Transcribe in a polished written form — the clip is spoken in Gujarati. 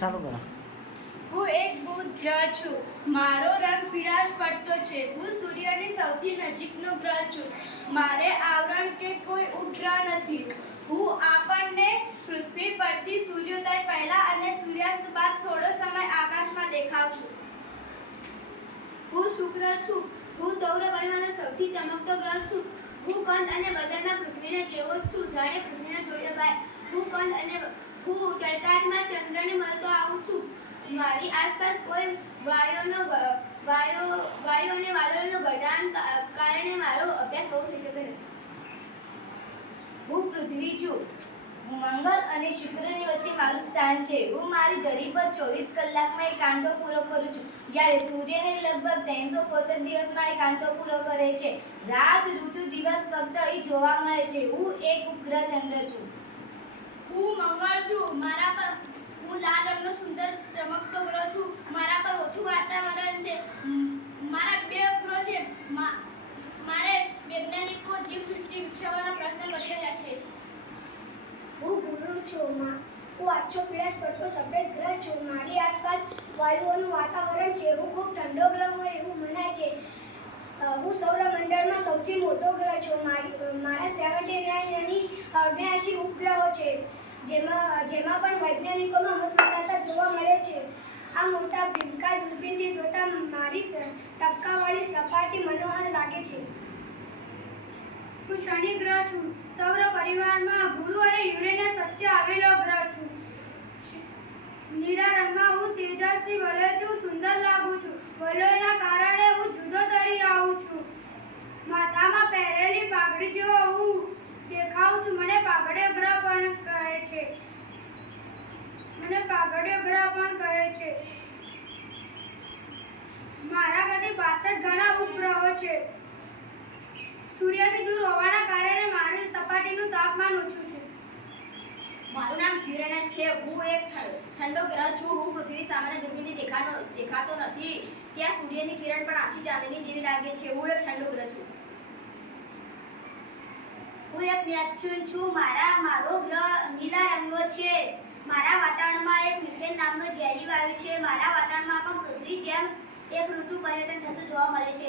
ચાલુ કરો. હું એક બુધ ગ્રહ છું. મારો રંગ પીળાશ પડતો છે. હું સૂર્યની સૌથી નજીકનો ગ્રહ છું. મારે આવરણ કે કોઈ ઉપગ્રહ નથી. હું આપણને પૃથ્વી પરથી સૂર્યોદય પહેલા અને સૂર્યાસ્ત બાદ થોડો સમય આકાશમાં દેખાવ છું. હું શુક્ર છું. હું સૌર પરિવારનો સૌથી ચમકતો ગ્રહ છું. હું કંદ અને વજનમાં પૃથ્વીને જેવો જ છું, જાણે પૃથ્વીને જોડ્યો ભાઈ. હું કંદ અને હું ચળકાટમાં ચંદ્રને મળતો આવું છું. મારી આસપાસ કોઈ વાયુઓ અને વાદળોનો બધાન કારણે મારો અભ્યાસ બહુ થઈ શકે નથી. હું પૃથ્વી છું. મંગળ અને શુક્રની વચ્ચે મારું સ્થાન છે. હું મારી ધરી પર 24 કલાકમાં એક કાંટો પૂરો કરું છું, જ્યારે સૂર્યને લગભગ 365 દિવસમાં એક કાંટો પૂરો કરે છે. રાત, ઋતુ, દિવસ ફક્ત અહીં જોવા મળે છે. હું એક ઉપગ્રહ ચંદ્ર છું. હું મંગળ છું. હું લાલ રંગનો સુંદર ચમકતો ગ્રહ છું. મારા પર ઓછું વાતાવરણ છે. મારા 2 ઉપગ્રહો છે. મારે વૈજ્ઞાનિકો જીવસૃષ્ટિ વિકસાવવાનો પ્રયત્ન કરી રહ્યા છે. હું ગુરુ છું. હું આછો પીળાશ પડતો સફેદ ગ્રહ છું. મારી આસપાસ વાયુઓનું વાતાવરણ છે. હું ખૂબ ઠંડો ગ્રહ હોય એવું મનાય છે. હું સૌરમંડળમાં સૌથી મોટો ગ્રહ છું. મારા 79 ઉપગ્રહો છે, જેમાં પણ વૈજ્ઞાનિકોમાં મતભેદતા જોવા મળે છે. આ મોટા ભીમકા દૂરબીનથી જોતા મારી ટપકાવાળી સપાટી મનોહર લાગે છે. હું શનિ ગ્રહ છું. સૌર પરિવારમાં ગુરુ અને યુરેનસ વચ્ચે આવેલો ગ્રહ છું. નીલા રંગમાં હું તેજસ્વી વલયથી હું સુંદર લાગુ છું. વલયના કારણે હું જુદો તરી આવું છું. માથામાં પહેરેલી પાઘડી જેવો હું દેખાઉં છું. મને પાઘડીયો ગ્રહ પણ કહે છે. મારા ઘરે 62 ઘણા ઉપગ્રહો છે. સૂર્યથી દૂર હોવાના કારણે મારી સપાટીનું તાપમાન ઓછું છે. મારું નામ યુરેનસ છે. હું એક ઠંડો ગ્રહ છું. હું પૃથ્વી સામેના દૂરબીનથી દેખાતો નથી. ત્યાં સૂર્યની કિરણ પણ આછી ચાંદની જેવી લાગે છે. હું એક ઠંડો ગ્રહ છું. હું એક નેપચ્યુન છું. મારો ગ્રહ નીલા રંગનો છે. મારા વાતાવરણમાં એક મિથેન નામનો ઝેરી વાયુ છે. મારા વાતાવરણમાં પણ પૃથ્વી જેમ એક ઋતુ પરિવર્તન થતું જોવા મળે છે.